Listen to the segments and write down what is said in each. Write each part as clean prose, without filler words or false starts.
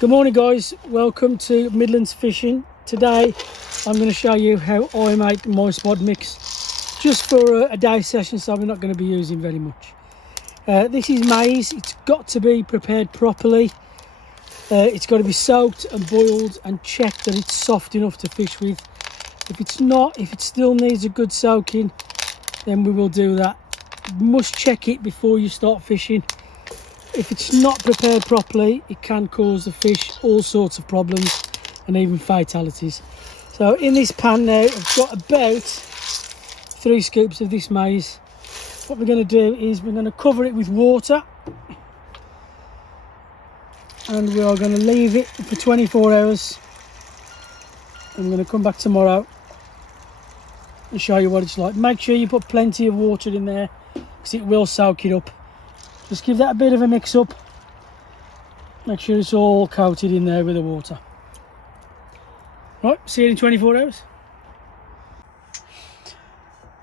Good morning guys, welcome to Midlands Fishing. Today I'm going to show you how I make my spod mix just for a day session, so we're not going to be using very much. This is maize. It's got to be prepared properly. It's got to be soaked and boiled and checked that it's soft enough to fish with. If it's not, if it still needs a good soaking, then we will do that. You must check it before you start fishing. If it's not prepared properly, it can cause the fish all sorts of problems and even fatalities. So in this pan now, I've got about 3 scoops of this maize. What we're going to do is we're going to cover it with water, and we are going to leave it for 24 hours. I'm going to come back tomorrow and show you what it's like. Make sure you put plenty of water in there because it will soak it up. Just give that a bit of a mix up. Make sure it's all coated in there with the water. Right, see you in 24 hours.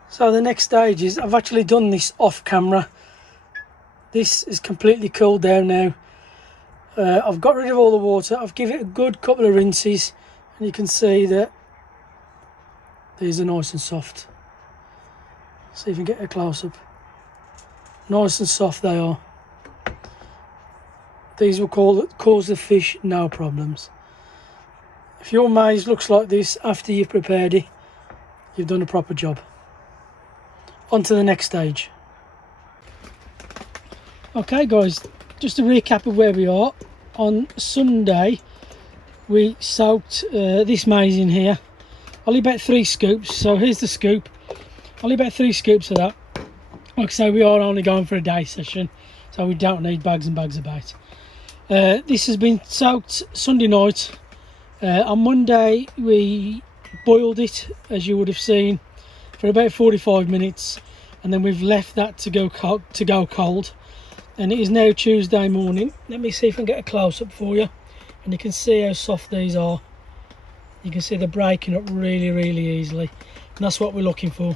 So the next stage is, I've actually done this off camera. This is completely cooled down now. I've got rid of all the water. I've given it a good couple of rinses, and you can see that these are nice and soft. See if you can get a close up. Nice and soft they are. These will cause the fish no problems. If your maize looks like this after you've prepared it, you've done a proper job. On to the next stage. Okay guys, just a recap of where we are. On Sunday we soaked this maize in here. Only about 3 scoops, so here's the scoop. Only about 3 scoops of that. Like I say, we are only going for a day session, so we don't need bags and bags of bait. This has been soaked Sunday night. On Monday we boiled it, as you would have seen, for about 45 minutes, and then we've left that to go cold. And it is now Tuesday morning. Let me see if I can get a close-up for you, and you can see how soft these are. You can see they're breaking up really easily, and that's what we're looking for.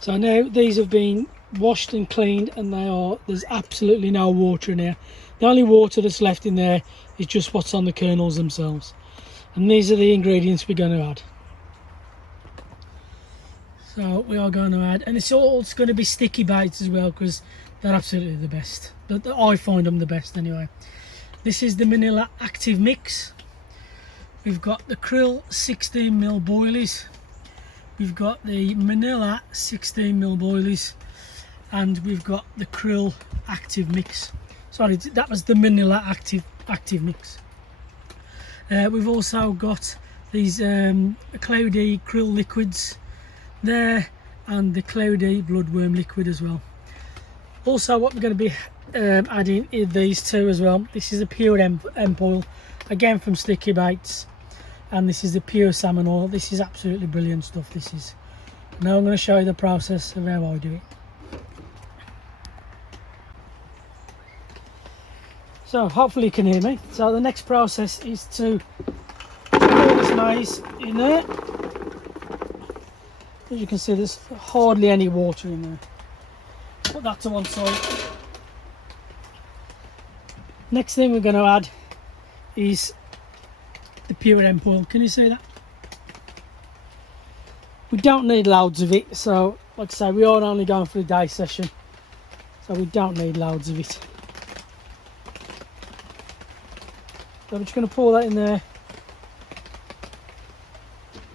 So now these have been washed and cleaned, and there's absolutely no water in here. The only water that's left in there is just what's on the kernels themselves. And these are the ingredients we're going to add. So we are going to add, and it's going to be sticky baits as well, because they're absolutely the best. I find them the best anyway. This is the Manila Active Mix. We've got the krill 16mm boilies. We've got the Manila 16mm boilies, and we've got the krill active mix. Sorry, that was the Manila active mix. We've also got these cloudy krill liquids there, and the cloudy bloodworm liquid as well. Also, what we're going to be adding is these two as well. This is a pure hemp oil, again from Sticky Baits. And this is the pure salmon oil. This is absolutely brilliant stuff, this is. Now I'm going to show you the process of how I do it. So hopefully you can hear me. So the next process is to pour this maize in there. As you can see, there's hardly any water in there. Put that to one side. Next thing we're going to add is the pure hemp oil. Can you see that? We don't need loads of it, so like I say, we are only going for a day session, so we don't need loads of it. So I'm just going to pour that in there,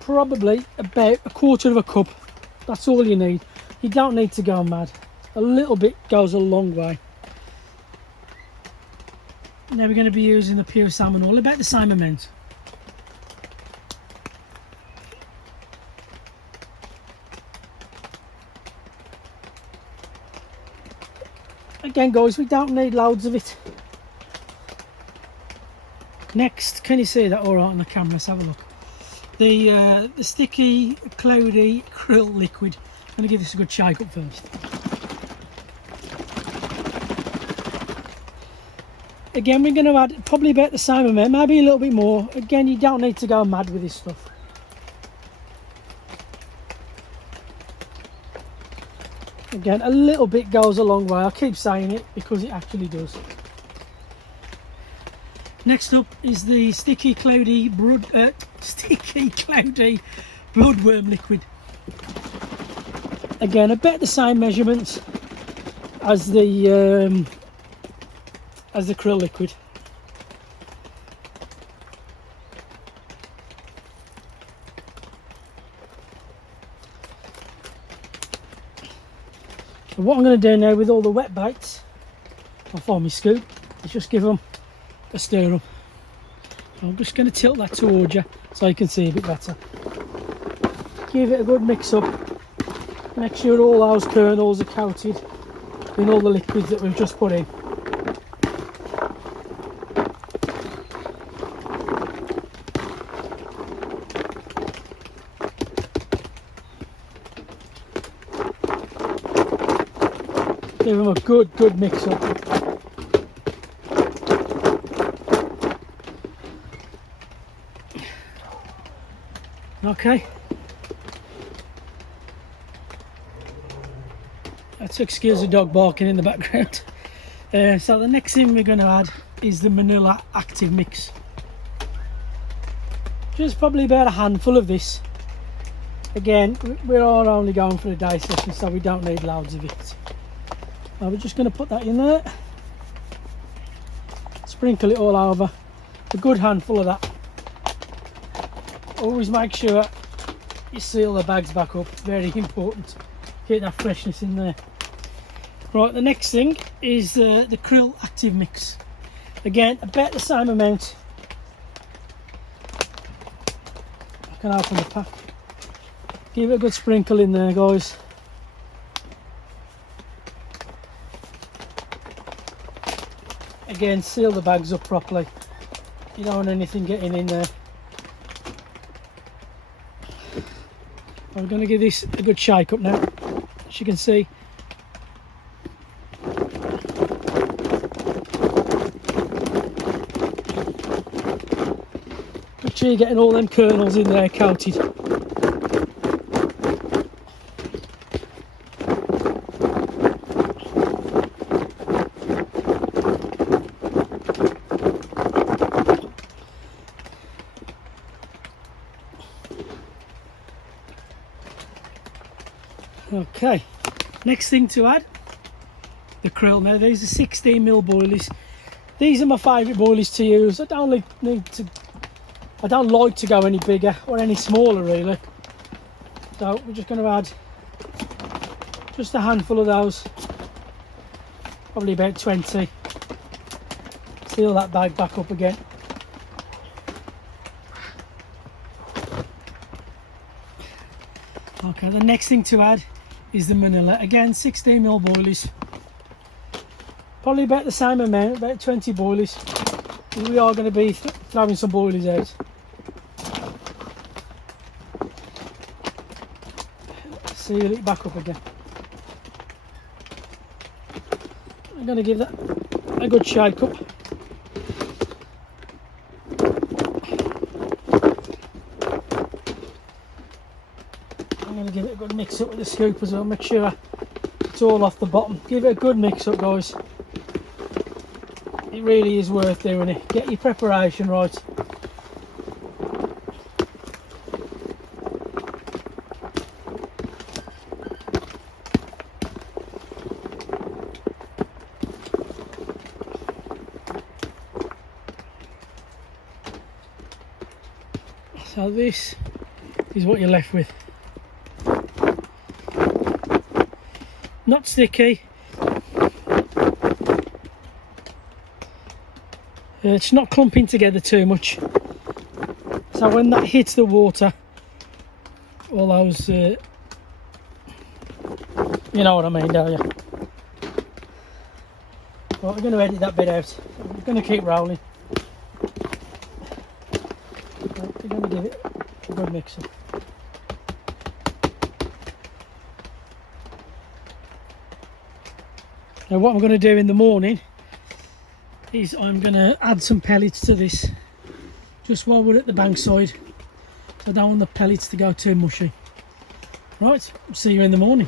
probably about 1/4 cup. That's all you need. You don't need to go mad. A little bit goes a long way. Now we're going to be using the pure salmon oil, about the same amount. Again guys, we don't need loads of it. Next, can you see that all right on the camera? Let's have a look. The sticky cloudy krill liquid. I'm going to give this a good shake up first. Again, we're going to add probably about the same amount, maybe a little bit more. Again, you don't need to go mad with this stuff. Again, a little bit goes a long way. I keep saying it because it actually does. Next up is the sticky cloudy bloodworm liquid. Again, about the same measurements as the krill liquid. So what I'm going to do now with all the wet baits, I'll find my scoop, is just give them a stir up. I'm just going to tilt that towards you so you can see a bit better. Give it a good mix up. Make sure all those kernels are coated in all the liquids that we've just put in. Give them a good mix up. Okay. Let's excuse the dog barking in the background. So the next thing we're going to add is the Manila active mix. Just probably about a handful of this. Again, we're all only going for a day session, so we don't need loads of it. Now we're just going to put that in there, sprinkle it all over, a good handful of that. Always make sure you seal the bags back up, very important, get that freshness in there. Right, the next thing is the krill active mix. Again, about the same amount. I can open the pack. Give it a good sprinkle in there, guys. Again, seal the bags up properly. You don't want anything getting in there. I'm going to give this a good shake up now, as you can see. Make sure you're getting all them kernels in there coated. Okay, next thing to add, the krill. Now these are 16mm boilies. These are my favourite boilies to use. I don't like to go any bigger or any smaller really. So we're just going to add just a handful of those, probably about 20. Seal that bag back up again. Okay, the next thing to add is the Manila. Again, 16mm boilies. Probably about the same amount, about 20 boilies. We are going to be throwing some boilies out. Seal it back up again. I'm going to give that a good shake up. I'm going to give it a good mix up with the scoop as well. Make sure it's all off the bottom. Give it a good mix up, guys. It really is worth doing it. Get your preparation right. So this is what you're left with. Not sticky. It's not clumping together too much. So when that hits the water, all those, you know what I mean, don't you? Right, we're going to edit that bit out. We're going to keep rolling. Right, we're going to give it a good mix up. Now what I'm going to do in the morning is I'm going to add some pellets to this just while we're at the bank side. I don't want the pellets to go too mushy. Right, see you in the morning.